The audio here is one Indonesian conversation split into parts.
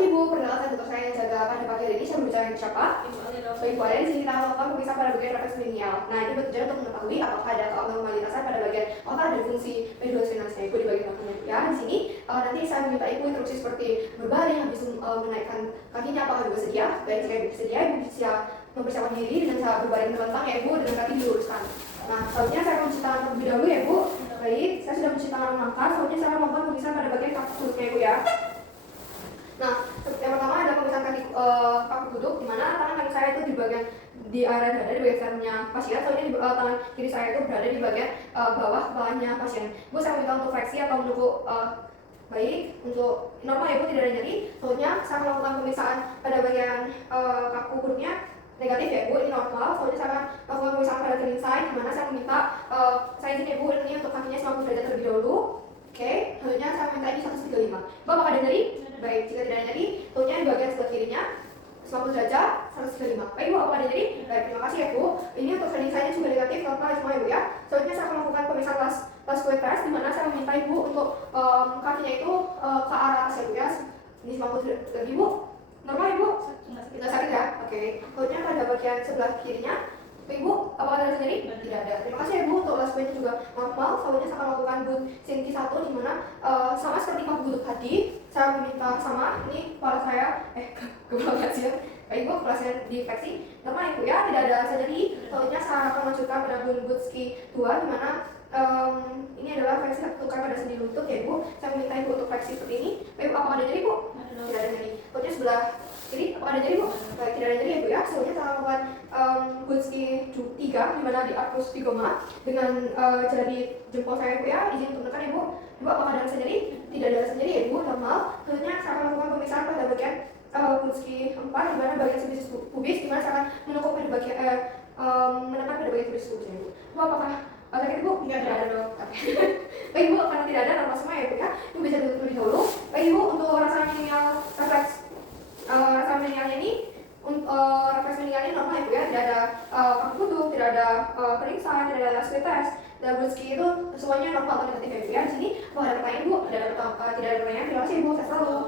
Pagi Bu, perkenalkan dokter saya yang jaga pada pagi hari ini. Saya berbicara dengan siapa? Baik Bu, di sini kita akan melakukan pemeriksaan pada bagian refleks minimal. Nah, ini bertujuan untuk mengetahui apakah ada keabnormalitasan pada bagian otak dan fungsi medulosfinasnya Ibu di bagian belakangnya. Ya, di sini nanti saya meminta Ibu instruksi seperti berbaring, habis itu menaikkan kakinya apakah Ibu bersedia? Baik, jika Ibu bersedia, Ibu bisa mempersiapkan diri dengan cara berbaring terlentang ya Ibu, dengan kaki diluruskan. Nah, selanjutnya saya akan mencuci tangan terlebih dahulu ya Bu. Baik, saya sudah mencuci tangan melangkah. Selanjutnya saya akan melakukan pemeriksaan pada bagian kaki perutnya Ibu ya. Nah, yang pertama ada pemeriksaan kaki duduk, di mana tangan kaki saya itu di bagian di area dada, di bagian serumnya pasien. Soalnya di tangan kiri saya itu berada di bagian bawah kepalanya pasien. Bu, saya minta untuk fleksi atau menunggu baik, untuk normal ya Bu, tidak ada nyeri. Soalnya saya melakukan pemeriksaan pada bagian kaku perutnya negatif ya Bu, ini normal. Soalnya saya akan melakukan pemeriksaan pada clean side, di mana saya meminta saya izin ya Bu, ini untuk kakinya 90 derajat terlebih dahulu. Oke, selanjutnya saya minta ini 135. Bu, apakah ada nyeri? Baik, jika tidak ada nyeri, tentunya di bagian sebelah kirinya 90 derajat 135. Baik Bu, apakah ada nyeri? Baik, terima kasih ya Bu. Ini untuk training saya juga negatif, normal semua ya Bu ya. Selanjutnya saya akan melakukan pemeriksaan last weight test, di mana saya meminta Ibu untuk kakinya itu ke arah atas ya Bu ya. Ini 90 derajat Bu. Normal ya Bu? Tidak sakit ya? Oke. Selanjutnya pada bagian sebelah kirinya. Ibu, apakah ada nyeri? Tidak ada. Terima kasih ya Bu, untuk last weight juga normal. Selanjutnya saya akan melakukan boot sinki 1, di mana sama seperti kaku duduk tadi. Saya meminta sama, ini kepala saya, kepala pasien. Baik Bu, kepala saya diinfeksi. Normal ya Bu ya, tidak ada rasa nyeri. Selanjutnya saya akan lanjutkan pada boot ski 2, di mana ini adalah fleksi tukar pada sendi lutut ya Bu. Saya meminta Ibu untuk fleksi seperti ini. Baik Bu, apakah ada nyeri Bu? Tidak ada nyeri. Selanjutnya sebelah kiri, apakah ada nyeri Bu? Baik, tidak ada nyeri ya Bu ya. Selanjutnya saya melakukan Gunski 3, di mana di arcus pigoma dengan jari jempol saya Bu ya. Izin untuk menekan Ibu. Ibu, apakah ada rasa nyeri? Tidak ada rasa nyeri ya Bu, normal. Selanjutnya saya akan melakukan pemeriksaan pada bagian Gunski 4, di mana bagian sebisis pubis, di mana saya akan menekuk pada bagian menekan pada bagian sebisis pubis ya Bu. Bu, apakah sakit Ibu? Tidak ada dok. Baik Bu, karena tidak ada normal semua ya Bu ya. Ibu bisa duduk terlebih dahulu. Baik Ibu, untuk rasa minimal refleks rasa minimalnya ini refleks minimalnya normal ya Bu ya. Tidak ada kaku duduk, tidak ada periksaan, tidak ada last weight test. Dan Gunski itu semuanya normal atau negatif ya Bu ya. Di sini kalau ada pertanyaan Bu, tidak ada pertanyaan. Terima kasih Ibu, saya selalu.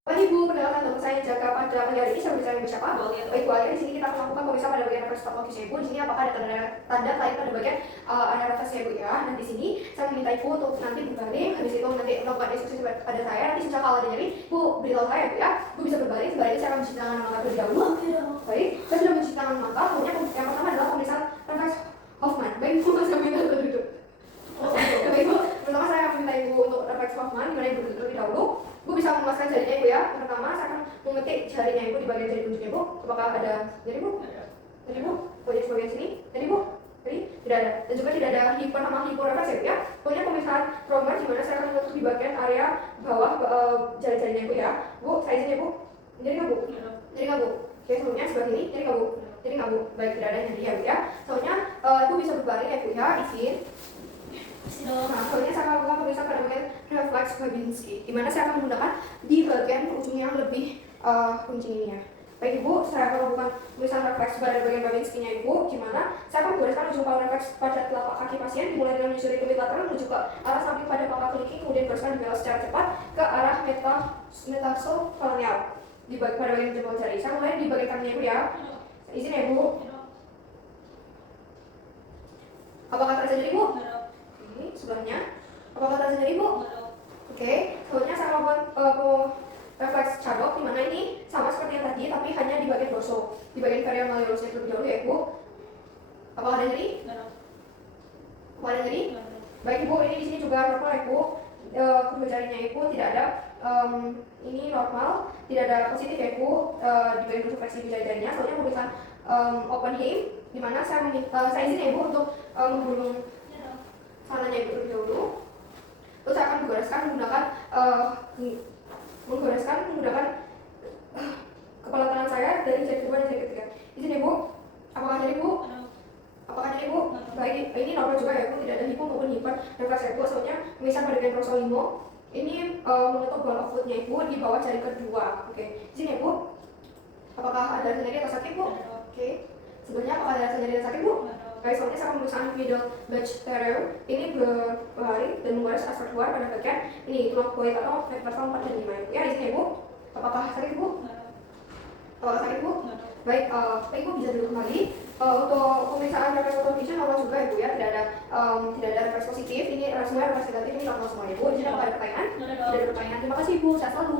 Baik Ibu, perkenalkan dokter saya yang jaga pada pagi hari ini. Saya berbicara dengan siapa? Baik Bu, di sini kita akan melakukan pemeriksaan pada bagian refleks patologis ya Bu. Di sini apakah ada tanda lain pada bagian area refleks ya Bu ya. Dan di sini saya meminta Ibu untuk nanti berbaring, habis itu nanti melakukan diskusi pada saya. Nanti misal kalau ada nyeri, Bu beritahu saya Bu ya. Bu bisa berbaring, sebaliknya saya akan mencuci tangan mata terlebih dahulu. Baik, saya sudah mencuci tangan mata. Kemudian yang pertama adalah pemeriksaan refleks Hoffman. Baik Bu, saya minta untuk duduk. Baik Bu, pertama saya akan meminta Ibu untuk refleks Hoffman, di mana Ibu duduk terlebih dahulu. Bu bisa memuaskan jarinya Ibu ya. Pertama saya akan mengetik jarinya Ibu di bagian jari telunjuknya Bu. Apakah ada jari Bu? Jari Bu? Bagian bagian sini. Jari Bu? Jadi tidak ada. Dan juga tidak ada hiporefleks ya Bu ya. Kemudian pemeriksaan Romer, di mana saya akan mengetuk di bagian area bawah jari-jarinya Ibu ya. Bu, saya izin ya Bu. Jari nggak Bu? Jari nggak Bu? Oke, sebelumnya sebelah ini. Jari nggak Bu? Jari nggak Bu? Baik, tidak ada nyeri ya Bu ya. Soalnya Ibu bisa berbaring ya Bu ya. Izin. Nah, soalnya saya akan melakukan pemeriksaan pada bagian refleks Babinski, di mana saya akan menggunakan di bagian ujung yang lebih runcing ini ya. Baik Ibu, saya akan melakukan pemeriksaan refleks pada bagian Babinskinya Ibu, di mana saya akan menggunakan ujung paha refleks pada telapak kaki pasien, dimulai dengan menyusuri kemit lateral menuju ke arah samping pada paha keliki, kemudian teruskan dibelok secara cepat ke arah metatarsofalangeal pada bagian jempol jari. Saya mulai di bagian kakinya Ibu ya. Izin ya Bu. Apakah terasa nyeri Bu? Sebelahnya, apakah terasa nyeri Bu? Oke, selanjutnya saya melakukan refleks cadok, di mana ini sama seperti yang tadi, tapi hanya di bagian dorso, di bagian inferior malleolusnya terlebih dahulu ya Bu. Apakah ada nyeri? Apakah ada nyeri? Baik Ibu, ini di sini juga normal ya Bu. Kedua jarinya Ibu tidak ada, ini normal, tidak ada positif ya Bu di bagian refleksi jari-jarinya. Soalnya pemeriksaan open hem, di mana saya izin ya Bu untuk menggulung sananya Ibu terlebih dahulu. Terus saya akan menggoreskan menggunakan kepala tangan saya dari jari kedua dan jari ketiga. Izin ya Bu. Apakah nyeri Bu? Apakah nyeri Bu? Baik, ini normal juga ya Bu, tidak ada hipo maupun hiper refleks ya Bu. Soalnya misal pada bagian prosolimo ini menutup ball of foot-nya Ibu di bawah jari kedua. Oke, izin ya Bu. Apakah ada rasa nyeri atau sakit Bu? Oke. Sebelumnya apakah ada rasa nyeri dan sakit Bu? Baik, soalnya saya pemeriksaan middle batch terror ini berlari dan menggores aspek luar pada bagian ini tulang kulit atau metatarsal 4 dan 5 ya. Izin ya Bu. Apakah sakit Bu? Sakit Bu? Baik, Bapak Ibu bisa duduk kembali. Untuk pemeriksaan refleks photovision normal juga ya Bu ya, tidak ada refleks positif, ini semua refleks negatif, ini normal semua ya Bu. Jadi apa ada pertanyaan? Tidak ada pertanyaan. Terima kasih Bu, sehat selalu.